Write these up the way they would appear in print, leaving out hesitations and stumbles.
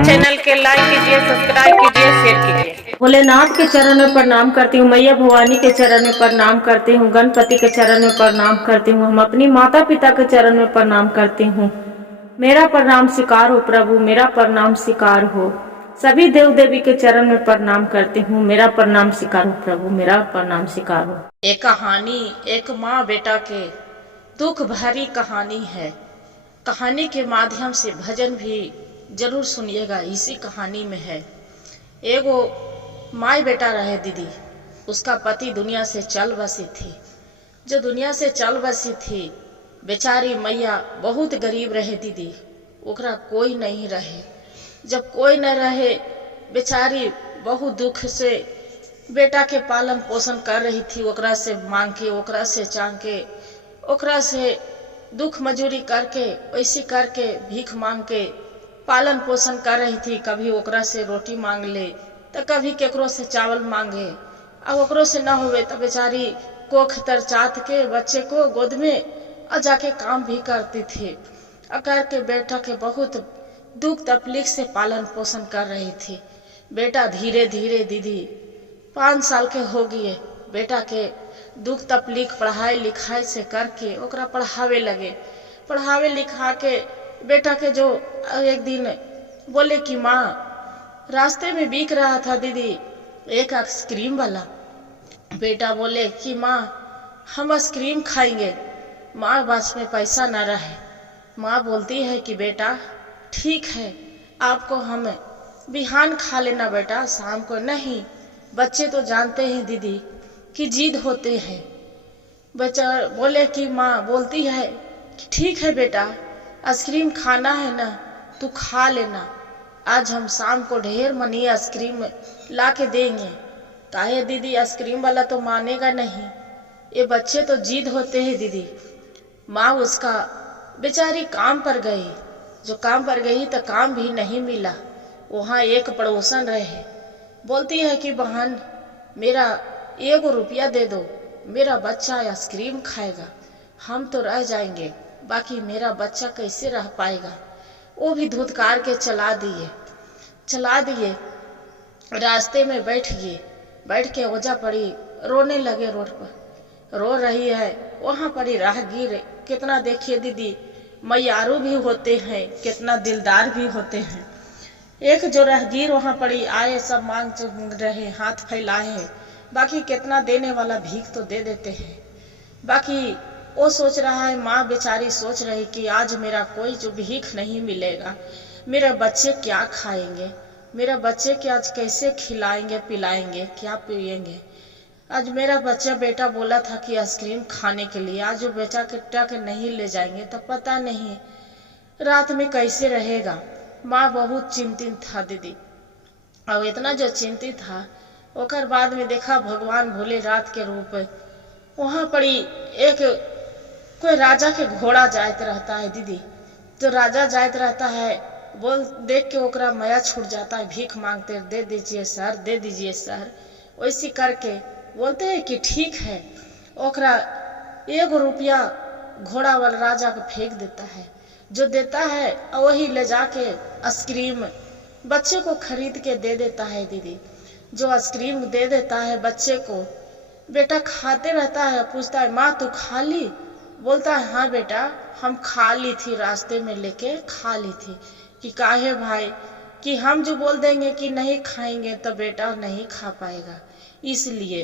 Channel के like कीजिए, subscribe कीजिए, शेयर कीजिए। भोलेनाथ के चरण में प्रणाम करती हूँ, मैया भवानी के चरण में प्रणाम करती हूँ, गणपति के चरण में प्रणाम करती हूँ, हम अपनी माता पिता के चरण में प्रणाम करती हूँ। मेरा प्रणाम स्वीकार हो प्रभु, मेरा प्रणाम स्वीकार हो। सभी देव देवी के चरण में प्रणाम करती हूँ, मेरा प्रणाम स्वीकार हो प्रभु, मेरा प्रणाम स्वीकार हो। एक कहानी एक माँ बेटा के दुख भरी कहानी है। कहानी के माध्यम से भजन भी जरूर सुनिएगा, इसी कहानी में है। एगो माँ बेटा रहे दीदी, उसका पति दुनिया से चल बसी थी। जो दुनिया से चल बसी थी बेचारी मैया बहुत गरीब रहे दीदी, ओकरा कोई नहीं रहे। जब कोई न रहे बेचारी बहुत दुख से बेटा के पालन पोषण कर रही थी, ओकरा से मांग के, ओकरा से चांग के, ओकरा से दुख मजूरी करके, वैसी करके भीख मांग के पालन पोषण कर रही थी। कभी ओकरा से रोटी मांग ले तो कभी केकरो से चावल मांगे, अब ओकरो से न होवे तो बेचारी कोख तरचात के बच्चे को गोद में और जाके काम भी करती थी। और करके बेटा के बहुत दुख तकलीफ से पालन पोषण कर रही थी। बेटा धीरे धीरे दीदी 5 साल के हो गए, बेटा के दुख तकलीफ पढ़ाई लिखाई से करके ओकरा पढ़ावे लगे। पढ़ावे लिखा के बेटा के जो एक दिन बोले कि माँ, रास्ते में बिक रहा था दीदी एक आइसक्रीम वाला। बेटा बोले कि माँ हम आइसक्रीम खाएंगे, माँ पास में पैसा न रहे। माँ बोलती है कि बेटा ठीक है, आपको हम बिहान खा लेना बेटा, शाम को नहीं। बच्चे तो जानते हैं दीदी कि जिद होते हैं। बच्चा बोले कि माँ बोलती है कि ठीक है बेटा, आइसक्रीम खाना है ना तू खा लेना, आज हम शाम को ढेर मनी आइसक्रीम ला के देंगे। काहे दीदी, आइसक्रीम वाला तो मानेगा नहीं, ये बच्चे तो जिद होते हैं दीदी। माँ उसका बेचारी काम पर गई, जो काम पर गई तो काम भी नहीं मिला। वहाँ एक पड़ोसन रहे, बोलती है कि बहन मेरा 1 रुपया दे दो, मेरा बच्चा आइसक्रीम खाएगा, हम तो रह जाएंगे, बाकी मेरा बच्चा कैसे रह पाएगा। वो भी धुतकार के चला दिए। रास्ते में बैठ गए, बैठ के ओजा पड़ी रोने लगे। रोड पर रो रही है, वहाँ पड़ी राहगीर। कितना देखिए दीदी, मैयारू भी होते हैं, कितना दिलदार भी होते हैं। एक जो राहगीर वहाँ पड़ी आए, सब मांग रहे, हाथ फैलाए हैं। बाकी कितना देने वाला भीख तो दे देते हैं। बाकी वो सोच रहा है, माँ बेचारी सोच रही कि आज मेरा कोई जो भीख नहीं मिलेगा, मेरे बच्चे क्या खाएंगे, मेरे बच्चे के आज कैसे खिलाएंगे पिलाएंगे, क्या पिएंगे। आज मेरा बच्चा बेटा बोला था कि आइसक्रीम खाने के लिए, आज वो बेचा के नहीं ले जाएंगे तो पता नहीं रात में कैसे रहेगा। माँ बहुत चिंतित था दीदी, और इतना जो चिंतित था ओकर बाद में देखा भगवान भोले रात के रूप वहाँ पड़ी। एक कोई राजा के घोड़ा जाइत रहता है दीदी, जो राजा जाइत रहता है बोल देख के ओकरा माया छूट जाता है, भीख मांगते, दे दीजिए सर, दे दीजिए सर। वैसी करके बोलते हैं कि ठीक है। ओकरा 1 रुपया घोड़ा वाला राजा को फेंक देता है, जो देता है वही ले जाके आइसक्रीम बच्चे को खरीद के दे देता है दीदी। जो आइसक्रीम दे देता है बच्चे को, बेटा खाते रहता है, पूछता है माँ तू खा ली? बोलता है हाँ बेटा हम खा ली थी, रास्ते में लेके खा ली थी। कि काहे भाई, कि हम जो बोल देंगे कि नहीं खाएंगे तो बेटा नहीं खा पाएगा, इसलिए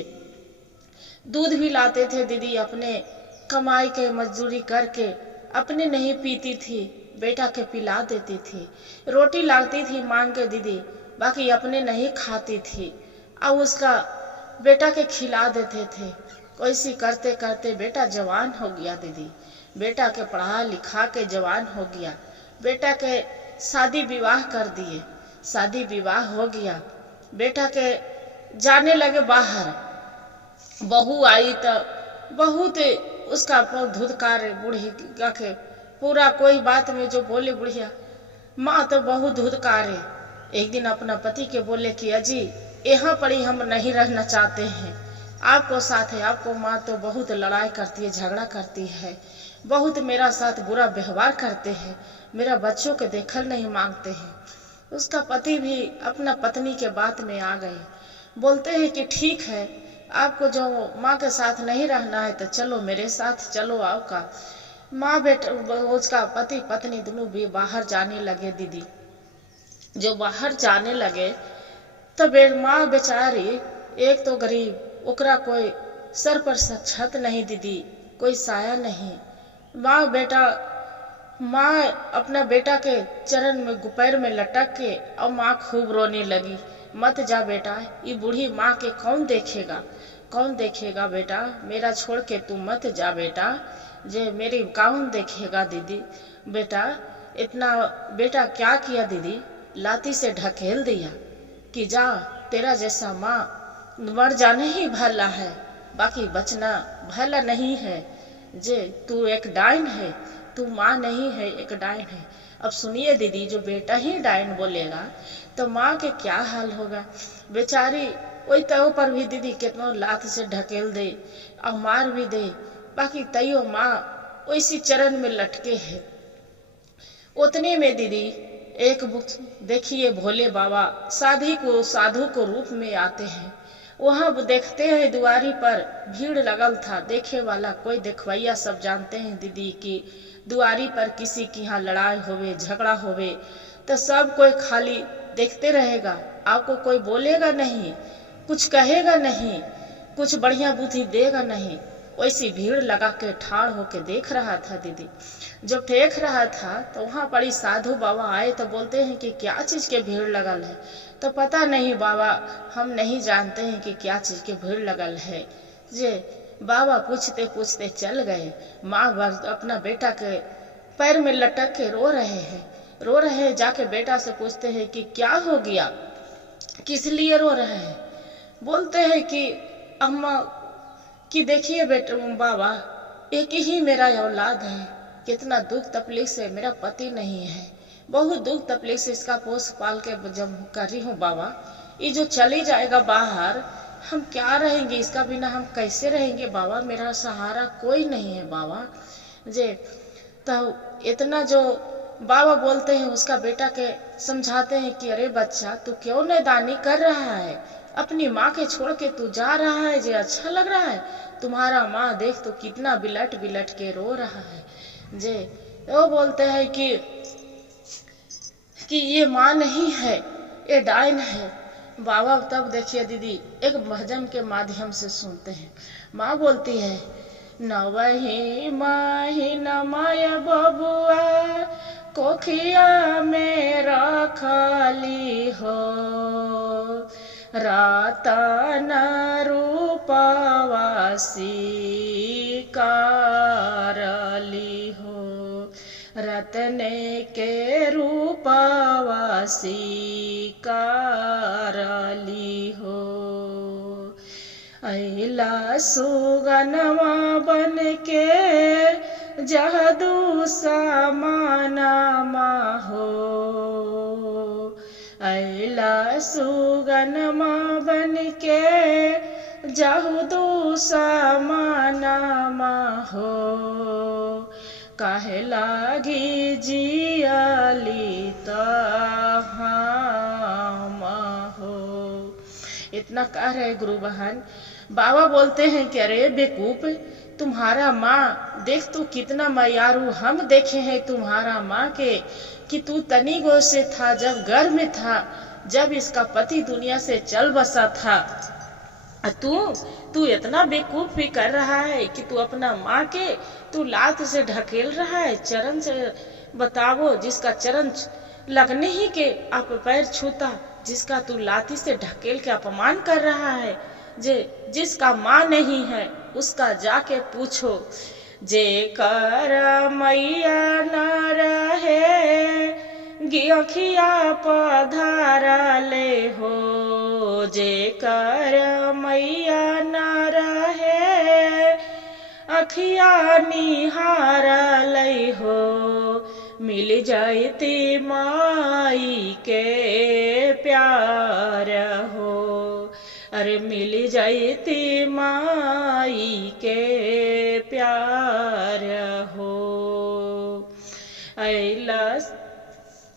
दूध भी लाते थे दीदी, अपने कमाई के मजदूरी करके अपने नहीं पीती थी, बेटा के पिला देती थी। रोटी लाती थी मांग के दीदी, बाकी अपने नहीं खाती थी, और उसका बेटा के खिला देते थे। ऐसी करते करते बेटा जवान हो गया दीदी, बेटा के पढ़ा लिखा के जवान हो गया। बेटा के शादी विवाह कर दिए, शादी विवाह हो गया। बेटा के जाने लगे बाहर, बहू आई तो बहुत उसका धुतकार, बूढ़ी के पूरा कोई बात में जो बोले बुढ़िया माँ तो बहुत धुतकारे। एक दिन अपना पति के बोले कि अजी यहाँ पर ही हम नहीं रहना चाहते हैं, आपको साथ है। आपको माँ तो बहुत लड़ाई करती है, झगड़ा करती है, बहुत मेरा साथ बुरा व्यवहार करते हैं, मेरा बच्चों के देखल नहीं मांगते हैं। उसका पति भी अपना पत्नी के बात में आ गए, बोलते हैं कि ठीक है, आपको जो माँ के साथ नहीं रहना है तो चलो मेरे साथ चलो आपका। माँ बेटा उसका पति पत्नी दोनों भी बाहर जाने लगे दीदी। जो बाहर जाने लगे तो माँ बेचारी एक तो गरीब, ओकरा कोई सर पर छत नहीं दीदी, कोई साया नहीं। माँ अपना बेटा के चरण में पैर में लटक के और माँ खूब रोने लगी, मत जा बेटा, ये बूढ़ी माँ के कौन देखेगा, कौन देखेगा बेटा, मेरा छोड़ के तू मत जा बेटा, जे मेरी कौन देखेगा दीदी। बेटा इतना बेटा क्या किया दीदी, लाती से ढकेल दिया कि जा, तेरा जैसा माँ मर जाने ही भला है, बाकी बचना भला नहीं है। जे तू एक डायन है, तू माँ नहीं है, एक डायन है। अब सुनिए दीदी, जो बेटा ही डायन बोलेगा तो माँ के क्या हाल होगा। बेचारी वही तव पर भी दीदी कितना लात से ढकेल दे और मार भी दे, बाकी तैयो माँ वैसी चरण में लटके है। उतने में दीदी एक देखिए भोले बाबा साधु को रूप में आते हैं। वहाँ देखते हैं दुआरी पर भीड़ लगल था, देखे वाला कोई देखवैया सब जानते हैं दीदी कि दुआरी पर किसी की यहाँ लड़ाई होवे झगड़ा होवे तो सब कोई खाली देखते रहेगा, आपको कोई बोलेगा नहीं, कुछ कहेगा नहीं, कुछ बढ़िया बुद्धि देगा नहीं। वैसी भीड़ लगा के ठाड़ होके देख रहा था दीदी। जब देख रहा था तो वहाँ पर साधु बाबा आए तो बोलते हैं कि क्या चीज के भीड़ लगल है। तो पता नहीं बाबा, हम नहीं जानते हैं कि क्या चीज के भीड़ लगल है। जे बाबा पूछते पूछते चल गए। माँ अपना बेटा के पैर में लटक के रो रहे हैं। जाके बेटा से पूछते हैं कि क्या हो गया, किस लिए रो रहे हैं। बोलते हैं कि अम्मा कि देखिए बेटा बाबा, एक ही मेरा औलाद है, कितना दुख तकलीफ से, मेरा पति नहीं है, बहुत दुख तकलीफ से इसका पोस पाल के जब कर रही हूँ बाबा। ये जो चली जाएगा बाहर, हम क्या रहेंगे, इसका बिना हम कैसे रहेंगे बाबा, मेरा सहारा कोई नहीं है बाबा। जे तो इतना जो बाबा बोलते हैं, उसका बेटा के समझाते हैं कि अरे बच्चा, तू क्यों नैदानी कर रहा है, अपनी माँ के छोड़ के तू जा रहा है, जे अच्छा लग रहा है, तुम्हारा माँ देख तो कितना बिलट बिलट के रो रहा है। जे वो बोलते हैं कि ये माँ नहीं है, ये डायन है। बाबा तब देखिए दीदी एक भजन के माध्यम से सुनते हैं। माँ बोलती है, नवही महीना माया बबुआ कोखिया में रखली हो, रतन रूपवासी कारली हो, रतने के रूपवासी कारली हो। अइला सुगनमा बन के जहदू समानमा हो, अइला सुगनमा बन के जहदू समानमा हो, काहे लागी जियाली तहाम हो। इतना कह रहे गुरु बहन। बाबा बोलते हैं कि अरे बेकूफ, तुम्हारा माँ देख तू कितना मयारू, हम देखे हैं तुम्हारा माँ के कि तू तनी गो से था, जब गर्भ में था, जब इसका पति दुनिया से चल बसा था। तू इतना बेकूफ भी कर रहा है कि तू अपना माँ के तू लात से ढकेल रहा है, चरण से। बताओ, जिसका चरण लगने ही के आप पैर छूता, जिसका तू लाती से ढकेल के अपमान कर रहा है, जिसका माँ नहीं है उसका जाके पूछो। जे कर मैया न रहे गियखिया पधारा ले हो, जे कर मैया न रहे अखिया निहार ले हो, मिल जाती माई के प्यार हो, अरे मिल जाती माई के प्यार हो। बोलस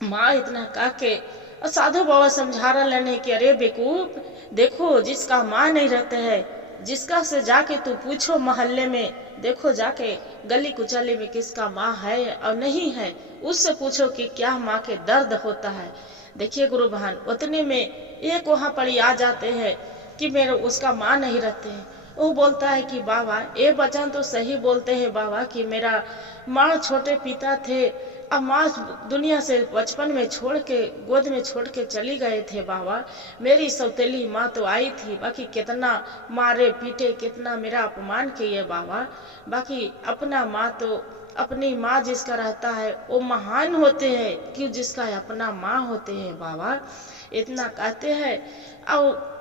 माँ इतना कह के और साधु बाबा समझा रहा लेने कि अरे बेकूफ, देखो जिसका माँ नहीं रहते है, जिसका से जाके तू पूछो मोहल्ले में, देखो जाके गली कुचले में किसका माँ है और नहीं है, उससे पूछो कि क्या माँ के दर्द होता है। देखिए गुरु बहन, उतने में एक वहाँ पर आ जाते हैं कि मेरे उसका माँ नहीं रहते हैं। वो बोलता है कि बाबा ये वचन तो सही बोलते हैं बाबा कि मेरा माँ छोटे पिता थे, अब माँ दुनिया से बचपन में छोड़ के गोद में छोड़ के चली गए थे बाबा। मेरी सौतेली माँ तो आई थी, बाकी कितना मारे पीटे, कितना मेरा अपमान किए बाबा। बाकी अपना माँ तो अपनी माँ जिसका रहता है वो महान होते हैं कि जिसका अपना माँ होते हैं बाबा। इतना कहते हैं। और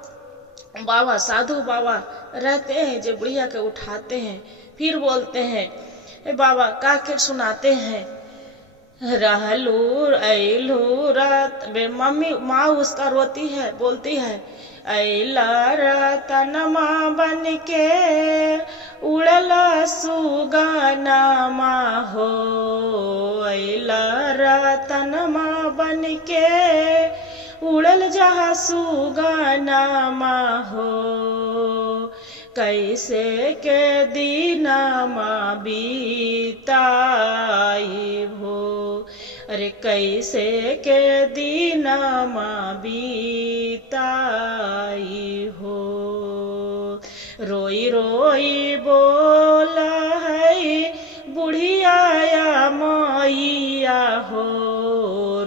बाबा साधु बाबा रहते हैं जो बुढ़िया के उठाते हैं, फिर बोलते हैं बाबा का के सुनाते हैं, रहलू ऐलू रात। मम्मी माँ उसका रोती है, बोलती है ऐला रतनमा बन के उड़ला सुगानामा हो, ऐला रतनमा बन के उड़ल जहा सुगानामा हो, कैसे के दीनामा बीताई भो, अरे कैसे के दीनामा बीताई हो। रोई रोई बोला है बुढ़िया मैया हो,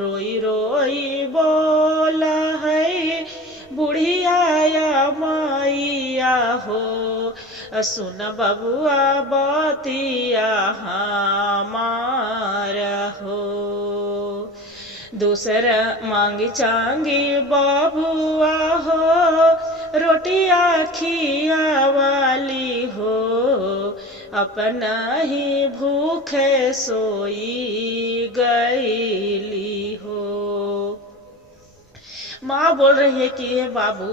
रोई रोई बोला है बुढ़िया मैया हो, सुन बबुआ बतिया हमारा हो। दूसरा मांगी चांगी बबुआ हो, रोटिया खिया वाली हो, अपना ही भूखे सोई गईली हो। माँ बोल रही है कि ये बाबू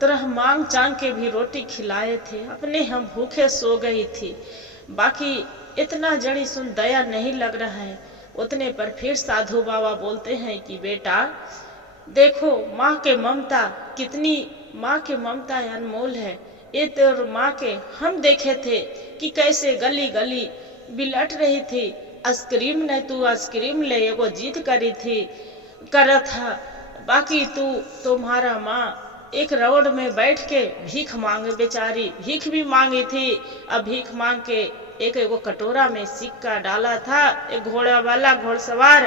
तरह मांग चांग के भी रोटी खिलाए थे, अपने हम भूखे सो गई थी। बाकी इतना जड़ी सुन दया नहीं लग रहा है। उतने पर फिर साधु बाबा बोलते हैं कि बेटा देखो माँ के ममता कितनी, माँ के ममता अनमोल है। ये तो माँ के हम देखे थे कि कैसे गली गली बिलट रही थी, आइसक्रीम नहीं तू आइसक्रीम ले एगो जीत करी थी कर था। बाकी तुम्हारा माँ एक रोड में बैठ के भीख मांगे, बेचारी भीख भी मांगी थी। अब भीख मांग के एक एगो कटोरा में सिक्का डाला था, एक घोड़ा वाला घोड़सवार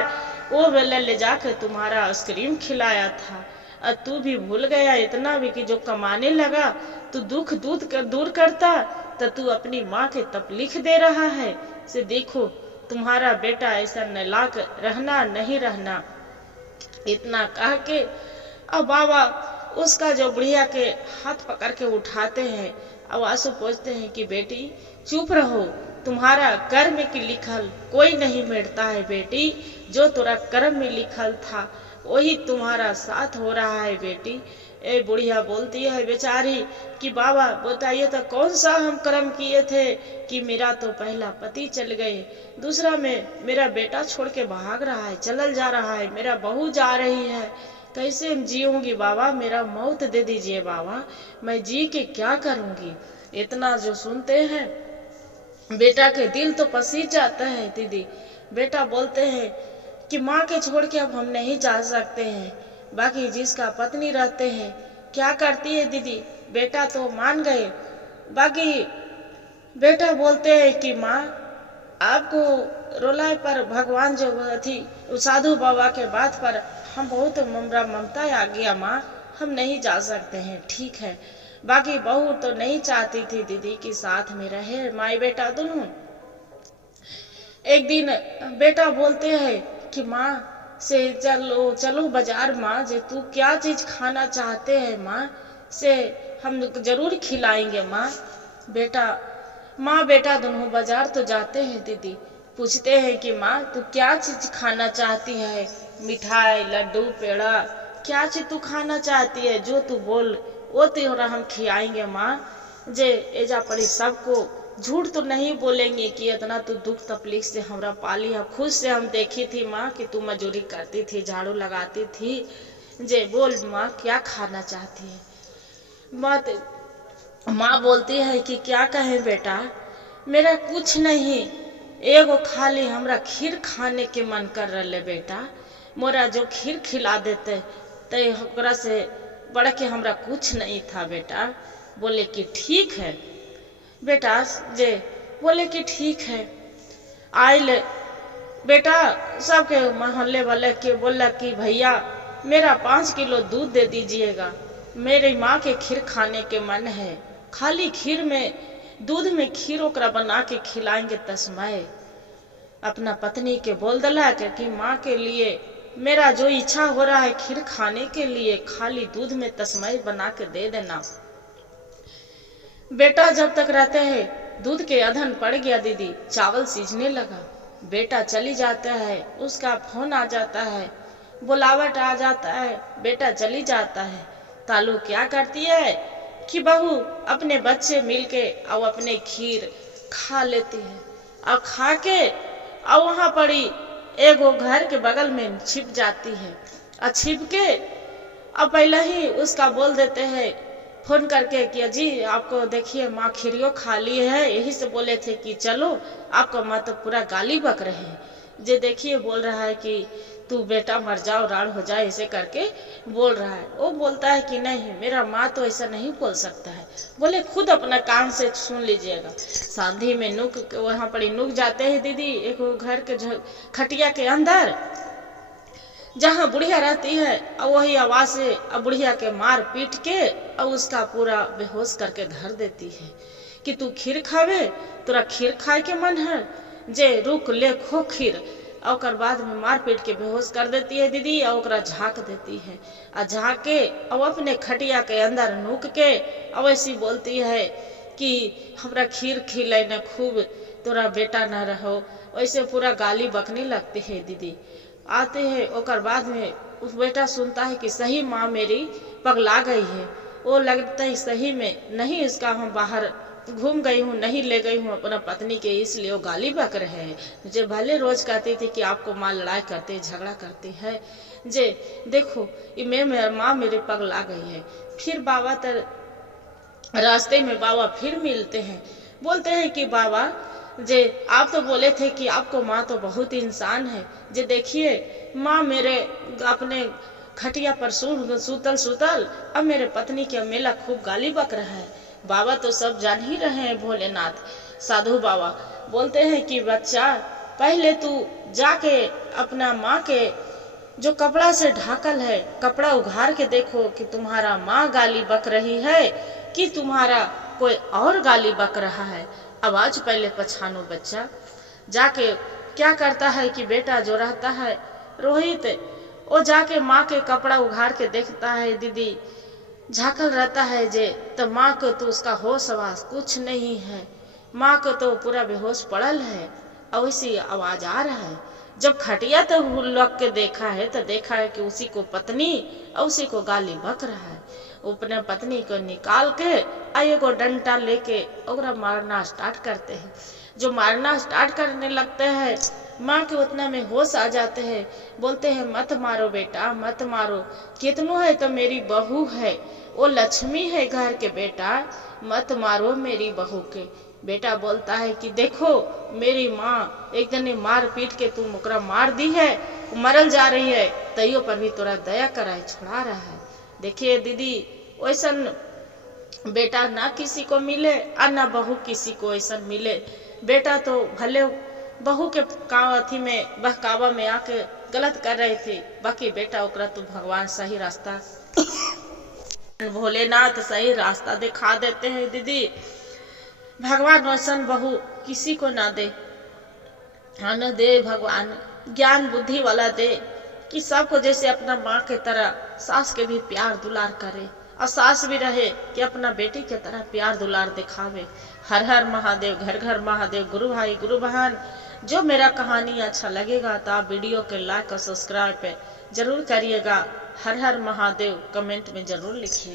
वो वेला ले जाके तुम्हारा आइसक्रीम खिलाया था। और तू भी भूल गया इतना भी कि जो कमाने लगा तू दुख दूर करता, तो तू अपनी माँ के तकलीफ दे रहा है। से देखो तुम्हारा बेटा ऐसा नालायक रहना नहीं रहना। इतना कह के अब बाबा उसका जो बुढ़िया के हाथ पकड़ के उठाते हैं, अब आंसू पूछते हैं कि बेटी चुप रहो, तुम्हारा कर्म की लिखल कोई नहीं मिटता है बेटी, जो तेरा कर्म में लिखल था वही तुम्हारा साथ हो रहा है बेटी। ए बुढ़िया बोलती है बेचारी कि बाबा बताइए तो कौन सा हम कर्म किए थे कि मेरा तो पहला पति चल गए, दूसरा में मेरा बेटा छोड़ के भाग रहा है, चलल जा रहा है, मेरा बहू जा रही है, कैसे हम जीऊंगी बाबा, मेरा मौत दे दीजिए बाबा, मैं जी के क्या करूंगी। इतना जो सुनते हैं बेटा के दिल तो पसीज जाता है। दीदी बेटा बोलते हैं कि माँ के छोड़ के अब हम नहीं जा सकते हैं। बाकी जिसका पत्नी रहते हैं क्या करती है दीदी, बेटा तो मान गए। बाकी बेटा बोलते हैं कि माँ आपको रोलाए पर भगवान जो थी साधु बाबा के बात पर हम बहुत ममता आ गया माँ, हम नहीं जा सकते हैं। ठीक है, बाकी बहू तो नहीं चाहती थी दीदी कि साथ में रहे माई बेटा दोनों। एक दिन बेटा बोलते हैं कि माँ से चलो बाजार माँ, जे तू क्या चीज खाना चाहते हैं माँ से हम जरूर खिलाएंगे माँ। माँ बेटा दोनों बाजार तो जाते हैं दीदी, पूछते हैं कि माँ तू क्या चीज खाना चाहती है, मिठाई लड्डू पेड़ा क्या चीज तू खाना चाहती है, जो तू बोल वो तेरा हम खिलाएंगे माँ। जे एजा पड़ी सबको झूठ तो नहीं बोलेंगे कि इतना तू दुख तकलीफ से हमरा पाली है। खुद से हम देखी थी माँ कि तू मजदूरी करती थी, झाड़ू लगाती थी। जे बोल माँ क्या खाना चाहती है। माँ बोलती है कि क्या कहें बेटा, मेरा कुछ नहीं, एगो खाली हमरा खीर खाने के मन कर रहे बेटा, मोरा जो खीर खिला देते ते ओकरा से बढ़ के हमरा कुछ नहीं था बेटा। बोले कि ठीक है बेटा। जे बोले कि ठीक है। आइल बेटा सबके मोहल्ले वाले के बोला कि भैया मेरा 5 किलो दूध दे दीजिएगा, मेरी माँ के खीर खाने के मन है। खाली खीर में दूध में खीर ओकरा बना के खिलाएंगे तस्मय। अपना पत्नी के बोल दिला कि माँ के लिए मेरा जो इच्छा हो रहा है खीर खाने के लिए, खाली दूध में तस्मय बना के दे देना। बेटा जब तक रहते हैं दूध के अधन पड़ गया दीदी, चावल सीझने लगा। बेटा चली जाता है, उसका फोन आ जाता है, बुलावट आ जाता है, बेटा चली जाता है। तालू क्या करती है कि बहू अपने बच्चे मिलके और अपने खीर खा लेती है और खा के और वहां पड़ी एगो घर के बगल में छिप जाती है और छिप के अब पहले ही उसका बोल देते हैं फोन करके कि जी आपको देखिए माँ खीरियो खा ली है, यही से बोले थे कि चलो, आपको माँ तो पूरा गाली बक रहे हैं। जे देखिए बोल रहा है कि तू बेटा मर जाओ राड़ हो जाए, ऐसे करके बोल रहा है। वो बोलता है कि नहीं मेरा माँ तो ऐसा नहीं बोल सकता है। बोले खुद अपना कान से सुन लीजिएगा। सांधी में नुक वहां पर नुक जाते हैं दीदी, एक घर के खटिया के अंदर जहाँ बुढ़िया रहती है और वही आवाज से अब बुढ़िया के मार पीट के और उसका पूरा बेहोश करके धर देती है कि तू खीर खावे, तोरा खीर खाए के मन है, जे रुक ले खो खीर। और बाद में मार पीट के बेहोश कर देती है दीदी और ओकरा झाँक देती है और झाँक के और अपने खटिया के अंदर नुक के और ऐसी बोलती है कि हमरा खीर खिले न खूब, तोरा बेटा न रहो, वैसे पूरा गाली बकने लगती है दीदी। आते हैं ओकर बाद में उस बेटा सुनता है कि सही माँ मेरी पगला गई है। वो लगता है सही में नहीं, इसका हम बाहर घूम गई हूँ, नहीं ले गई हूँ अपना पत्नी के, इसलिए वो गाली बक रहे हैं। मुझे भले रोज कहती थी कि आपको माँ लड़ाई करते झगड़ा करती है, जे देखो ये माँ मेरी पगला गई है। फिर बाबा तर रास्ते में बाबा फिर मिलते हैं, बोलते हैं कि बाबा जे आप तो बोले थे कि आपको माँ तो बहुत इंसान है, जे देखिए माँ मेरे अपने खटिया पर सूतल अब मेरे पत्नी के मेला खूब गाली बक रहा है। बाबा तो सब जान ही रहे हैं भोलेनाथ। साधु बाबा बोलते हैं कि बच्चा पहले तू जाके अपना माँ के जो कपड़ा से ढाकल है कपड़ा उघार के देखो कि तुम्हारा माँ गाली बक रही है कि तुम्हारा कोई और गाली बक रहा है। आवाज पहले पछानो बच्चा। जाके क्या करता है कि बेटा जो रहता है रोहित, वो जाके माँ के कपड़ा उघार के देखता है दीदी, झाकल रहता है जे तो माँ को तो उसका होश आवाज कुछ नहीं है, माँ को तो पूरा बेहोश पड़ल है और उसी आवाज आ रहा है। जब खटिया तो लग के देखा है तो देखा है कि उसी को पत्नी और उसी को गाली बक रहा है। अपने पत्नी को निकाल के एगो डंडा लेके ओकरा मारना स्टार्ट करते हैं। जो मारना स्टार्ट करने लगते हैं माँ के उतना में होश आ जाते हैं, बोलते हैं मत मारो बेटा मत मारो, कितनो है तो मेरी बहू है, वो लक्ष्मी है घर के बेटा, मत मारो मेरी बहू के। बेटा बोलता है कि देखो मेरी माँ एक दिन मार पीट के तुम ओकरा मार दी है, मरल जा रही है, तैयो पर भी तोरा दया कराए छोड़ा रहा है। देखिए दीदी वैसन बेटा ना किसी को मिले और ना बहू किसी को ऐसा मिले। बेटा तो भले बहू के अथी में बहकावा में आके गलत कर रहे थे, बाकी बेटा ओकरा तो भगवान सही रास्ता भोलेनाथ सही रास्ता दिखा देते हैं दीदी। भगवान वैसन बहू किसी को ना दे, हाँ न दे भगवान, ज्ञान बुद्धि वाला दे कि सबको जैसे अपना माँ के तरह सास के भी प्यार दुलार करे और सास भी रहे कि अपना बेटी के तरह प्यार दुलार दिखावे। हर हर महादेव, घर घर महादेव। गुरु भाई गुरु बहन, जो मेरा कहानी अच्छा लगेगा तो आप वीडियो के लाइक और सब्सक्राइब पे जरूर करिएगा। हर हर महादेव कमेंट में जरूर लिखिए।